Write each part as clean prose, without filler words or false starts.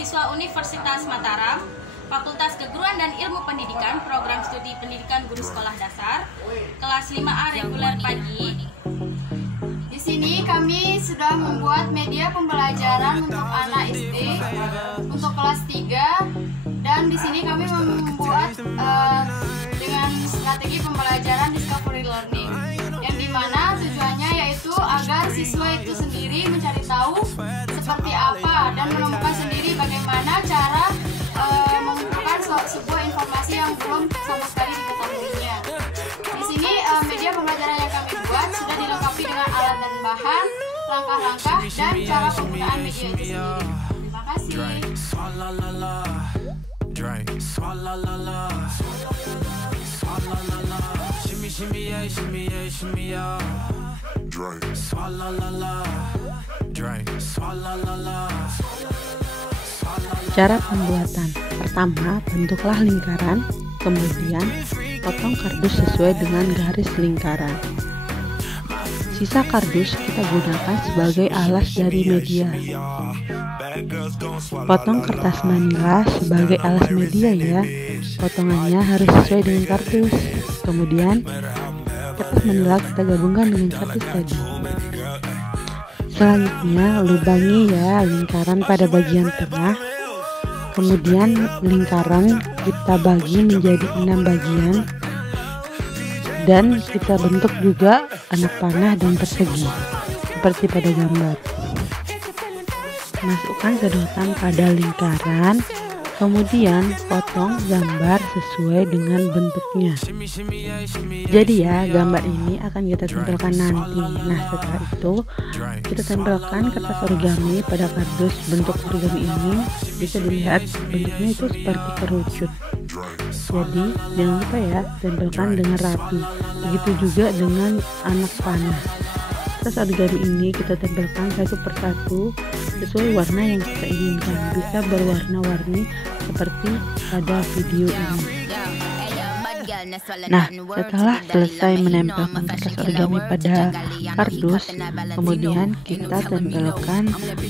mahasiswa Universitas Mataram, Fakultas Keguruan dan Ilmu Pendidikan, Program Studi Pendidikan Guru Sekolah Dasar, kelas 5A reguler pagi. Di sini kami sudah membuat media pembelajaran untuk anak SD untuk kelas 3, dan di sini kami membuat dengan strategi pembelajaran discovery learning, yang dimana tujuannya yaitu agar siswa itu sendiri mencari tahu seperti apa dan menemukan sendiri bagaimana cara mengumpulkan sebuah informasi yang belum sama sekali diketahuinya. Di sini media pembelajaran yang kami buat sudah dilengkapi dengan alat dan bahan, langkah-langkah, dan cara penggunaan media itu sendiri. Terima kasih. Cara pembuatan: pertama, bentuklah lingkaran, kemudian potong kardus sesuai dengan garis lingkaran. Sisa kardus kita gunakan sebagai alas dari media. Potong kertas manila sebagai alas media ya. Potongannya harus sesuai dengan kardus. Kemudian kertas manila kita gabungkan dengan kardus tadi. Selanjutnya lubangi ya lingkaran pada bagian tengah. Kemudian lingkaran kita bagi menjadi 6 bagian, dan kita bentuk juga anak panah dan persegi seperti pada gambar. Masukkan sedotan pada lingkaran, kemudian potong gambar sesuai dengan bentuknya. Jadi ya, gambar ini akan kita tempelkan nanti. Nah, setelah itu kita tempelkan kertas origami pada kardus. Bentuk origami ini bisa dilihat bentuknya itu seperti kerucut. Jadi jangan lupa ya, tempelkan dengan rapi. Begitu juga dengan anak panah. Kertas origami ini kita tempelkan satu persatu sesuai warna yang kita inginkan. Bisa berwarna-warni seperti pada video ini. Nah, setelah selesai menempelkan kertas origami pada kardus, kemudian kita tempelkan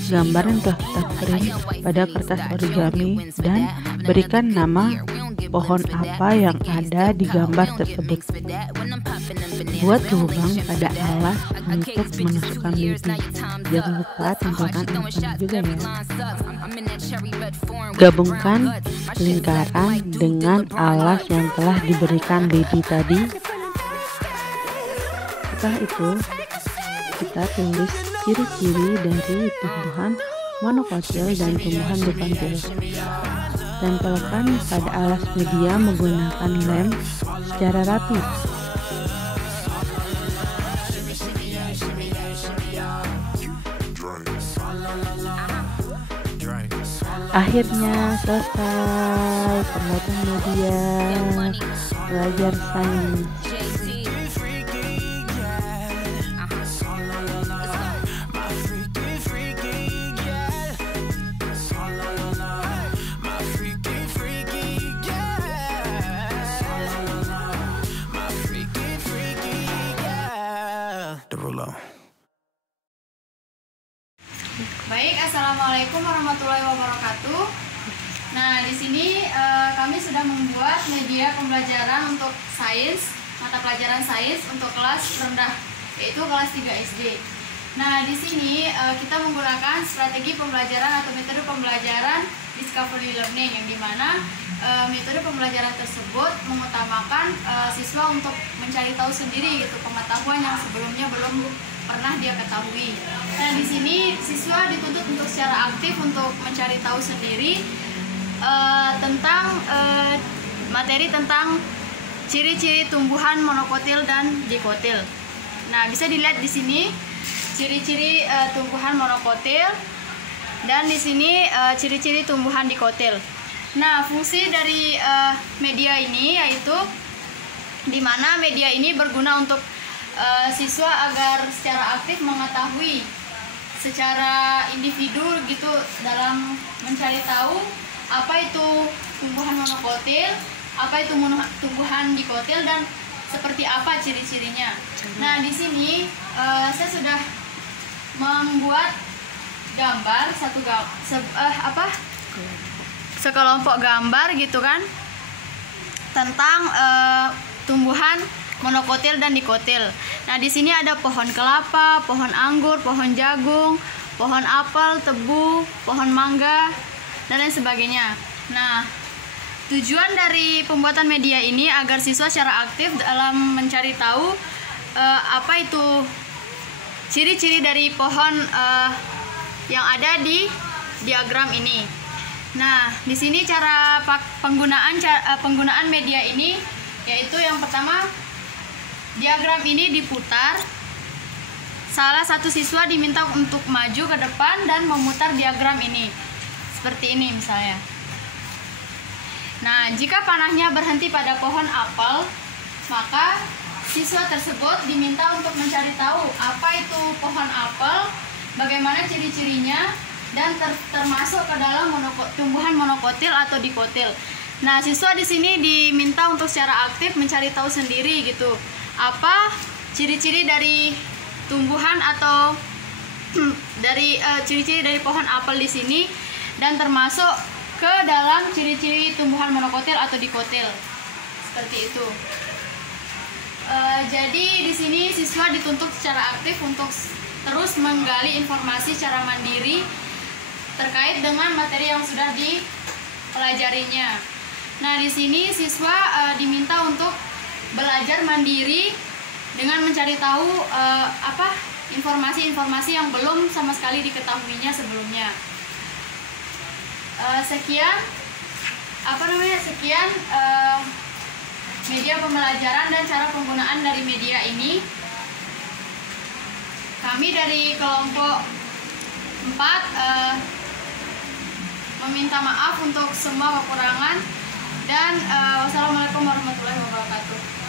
gambar yang telah kita print pada kertas origami dan berikan nama pohon apa yang ada di gambar tersebut. Buat lubang pada alas untuk menusukkan lidi. Jangan lupa tempelkan anak juga ya. Gabungkan lingkaran dengan alas yang telah diberikan lidi tadi. Setelah itu kita tulis ciri-ciri dari tumbuhan monokotil dan tumbuhan dupantil. Tempelkan pada alas media menggunakan lem secara rapi. Akhirnya selesai pembuatan media belajar sains. Baik, assalamualaikum warahmatullahi wabarakatuh. Nah, di sini kami sudah membuat media pembelajaran untuk sains, mata pelajaran sains untuk kelas rendah, yaitu kelas 3 SD. Nah, di sini kita menggunakan strategi pembelajaran atau metode pembelajaran discovery learning, yang dimana metode pembelajaran tersebut mengutamakan siswa untuk mencari tahu sendiri gitu pengetahuan yang sebelumnya belum pernah dia ketahui. Nah, di sini siswa dituntut untuk secara aktif untuk mencari tahu sendiri tentang materi tentang ciri-ciri tumbuhan monokotil dan dikotil. Nah, bisa dilihat di sini ciri-ciri tumbuhan monokotil, dan di sini ciri-ciri tumbuhan dikotil. Nah, fungsi dari media ini yaitu di mana media ini berguna untuk siswa agar secara aktif mengetahui secara individu gitu dalam mencari tahu apa itu tumbuhan monokotil, apa itu tumbuhan dikotil, dan seperti apa ciri-cirinya. Nah, di sini saya sudah membuat gambar sekelompok gambar gitu kan tentang tumbuhan monokotil dan dikotil. Nah, di sini ada pohon kelapa, pohon anggur, pohon jagung, pohon apel, tebu, pohon mangga, dan lain sebagainya. Nah, tujuan dari pembuatan media ini agar siswa secara aktif dalam mencari tahu apa itu ciri-ciri dari pohon yang ada di diagram ini. Nah, di sini cara penggunaan media ini yaitu yang pertama, diagram ini diputar. Salah satu siswa diminta untuk maju ke depan dan memutar diagram ini. Seperti ini misalnya. Nah, jika panahnya berhenti pada pohon apel, maka siswa tersebut diminta untuk mencari tahu apa itu pohon apel, bagaimana ciri-cirinya, dan termasuk ke dalam tumbuhan monokotil atau dikotil. Nah, siswa di sini diminta untuk secara aktif mencari tahu sendiri gitu. Apa ciri-ciri dari tumbuhan atau dari ciri-ciri dari pohon apel di sini, dan termasuk ke dalam ciri-ciri tumbuhan monokotil atau dikotil. Seperti itu. Jadi di sini siswa dituntut secara aktif untuk terus menggali informasi secara mandiri terkait dengan materi yang sudah dipelajarinya. Nah, di sini siswa diminta untuk belajar mandiri dengan mencari tahu informasi-informasi yang belum sama sekali diketahuinya sebelumnya. Sekian media pembelajaran dan cara penggunaan dari media ini. Kami dari kelompok 4 meminta maaf untuk semua kekurangan, dan wassalamualaikum warahmatullahi wabarakatuh.